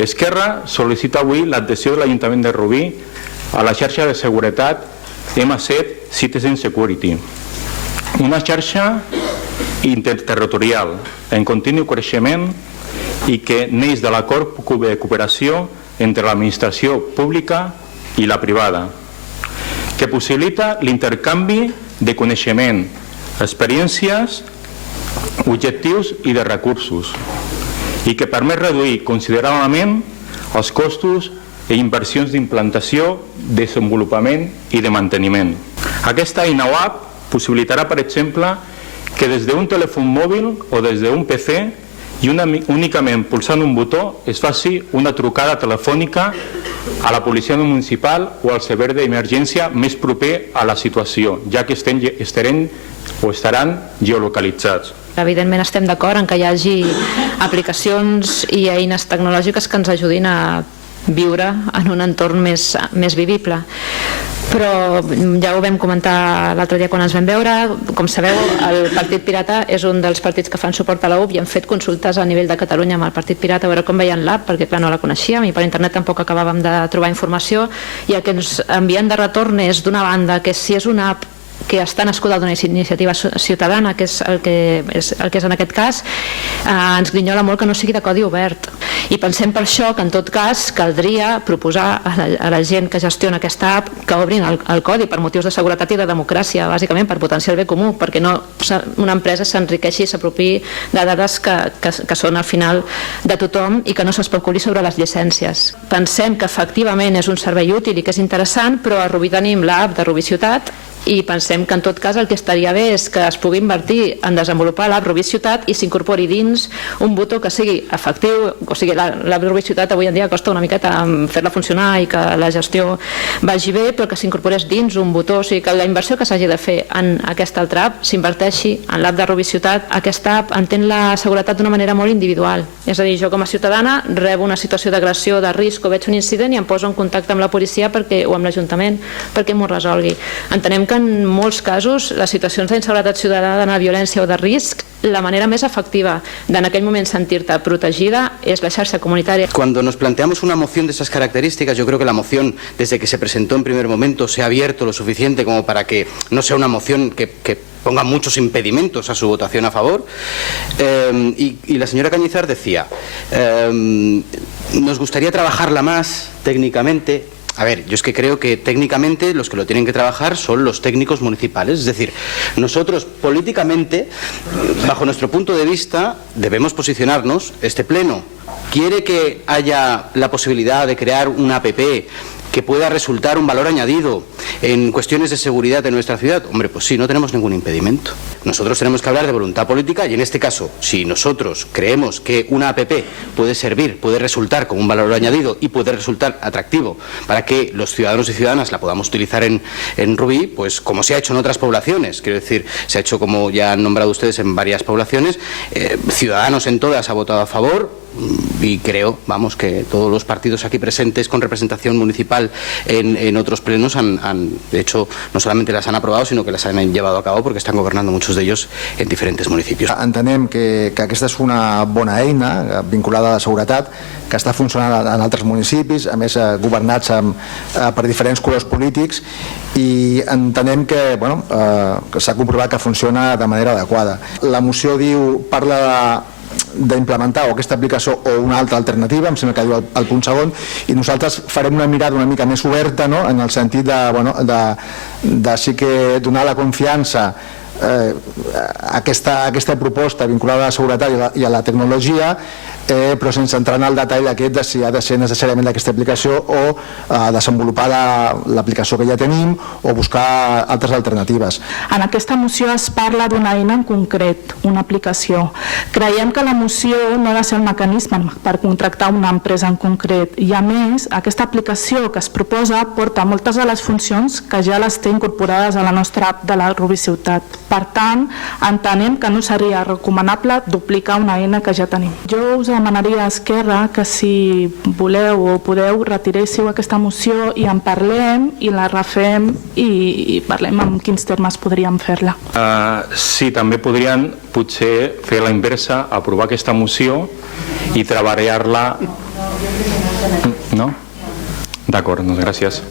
Esquerra sol·licita avui l'adhesió de l'Ajuntament de Rubí a la xarxa de seguretat M7 Citizen Security, una xarxa interterritorial en continu creixement i que neix de l'acord de cooperació entre l'administració pública i la privada, que possibilita l'intercanvi de coneixement, experiències, objectius i de recursos, i que permet reduir considerablement els costos i inversions d'implantació, desenvolupament i de manteniment. Aquesta eina o app possibilitarà, per exemple, que des d'un telèfon mòbil o des d'un PC i únicament pulsant un botó es faci una trucada telefònica a la policia municipal o al servei d'emergència més proper a la situació, ja que estaran geolocalitzats. Evidentment estem d'acord en que hi hagi aplicacions i eines tecnològiques que ens ajudin a viure en un entorn més vivible. Però ja ho vam comentar l'altre dia quan ens vam veure. Com sabeu, el Partit Pirata és un dels partits que fan suport a la UP i hem fet consultes a nivell de Catalunya amb el Partit Pirata a veure com veien l'app, perquè clar, no la coneixíem i per internet tampoc acabàvem de trobar informació, i el que ens envien de retorn és, d'una banda, que si és una app que està nascuda d'una iniciativa ciutadana, que és el que és en aquest cas, ens grinyola molt que no sigui de codi obert. I pensem per això que en tot cas caldria proposar a la gent que gestiona aquesta app que obrin el codi per motius de seguretat i de democràcia, bàsicament per potenciar el bé comú, perquè no una empresa s'enriqueixi i s'apropiï de dades que són al final de tothom i que no s'especuli sobre les llicències. Pensem que efectivament és un servei útil i que és interessant, però a Rubí tenim l'app de Rubí Ciutat i pensem que en tot cas el que estaria bé és que es pugui invertir en desenvolupar l'app Rubí Ciutat i s'incorpori dins un botó que sigui efectiu. O sigui, l'app Rubí Ciutat avui en dia costa una miqueta fer-la funcionar i que la gestió vagi bé, però que s'incorporés dins un botó. O sigui, que la inversió que s'hagi de fer en aquesta altra app s'inverteixi en l'app de Rubí Ciutat. Aquesta app entén la seguretat d'una manera molt individual. És a dir, jo com a ciutadana rebo una situació d'agressió, de risc o veig un incident i em poso en contacte amb la policia o amb l'Ajuntament perquè m'ho resolgui. Entenem que en molts casos les situacions d'inseguretat ciutadana, de violència o de risc, la manera més efectiva en aquell moment sentir-te protegida es la xarxa comunitaria. Cuando nos planteamos una moción de esas características, yo creo que la moción, desde que se presentó en primer momento, se ha abierto lo suficiente como para que no sea una moción que ponga muchos impedimentos a su votación a favor. Y la señora Cañizar decía, nos gustaría trabajarla más técnicamente. A ver, yo es que creo que técnicamente los que lo tienen que trabajar son los técnicos municipales. Es decir, nosotros políticamente, bajo nuestro punto de vista, debemos posicionarnos. Este pleno quiere que haya la posibilidad de crear una app que pueda resultar un valor añadido en cuestiones de seguridad de nuestra ciudad. Hombre, pues sí, no tenemos ningún impedimento. Nosotros tenemos que hablar de voluntad política y en este caso, si nosotros creemos que una app puede servir, puede resultar como un valor añadido y puede resultar atractivo para que los ciudadanos y ciudadanas la podamos utilizar en Rubí, pues como se ha hecho en otras poblaciones, quiero decir, se ha hecho, como ya han nombrado ustedes, en varias poblaciones, Ciudadanos en todas ha votado a favor. Y creo, vamos, que todos los partidos aquí presentes con representación municipal en otros plenos de hecho, no solamente las han aprobado, sino que las han llevado a cabo porque están gobernando muchos de ellos en diferentes municipios. Entenem que aquesta és una bona eina vinculada a la seguretat que està funcionant en altres municipis, a més governats per diferents colors polítics, i entenem que s'ha comprovat que funciona de manera adequada. La moció parla d'implementar aquesta aplicació o una altra alternativa, em sembla que diu el punt segon, i nosaltres farem una mirada una mica més oberta, no? En el sentit de sí que donar la confiança a aquesta proposta vinculada a la seguretat i a la tecnologia, però sense entrar en el detall aquest de si ha de ser necessàriament aquesta aplicació o desenvolupar l'aplicació que ja tenim o buscar altres alternatives. En aquesta moció es parla d'una eina en concret, una aplicació. Creiem que la moció no ha de ser un mecanisme per contractar una empresa en concret i, a més, aquesta aplicació que es proposa porta moltes de les funcions que ja les té incorporades a la nostra app de la Rubí Ciutat. Per tant, entenem que no seria recomanable duplicar una eina que ja tenim. Jo us demanaria a Esquerra que si voleu o podeu retiréssiu aquesta moció i en parlem i la refem i parlem en quins termes podríem fer-la. Sí, també podrien potser fer la inversa, aprovar aquesta moció i treballar-la No? D'acord, doncs gràcies.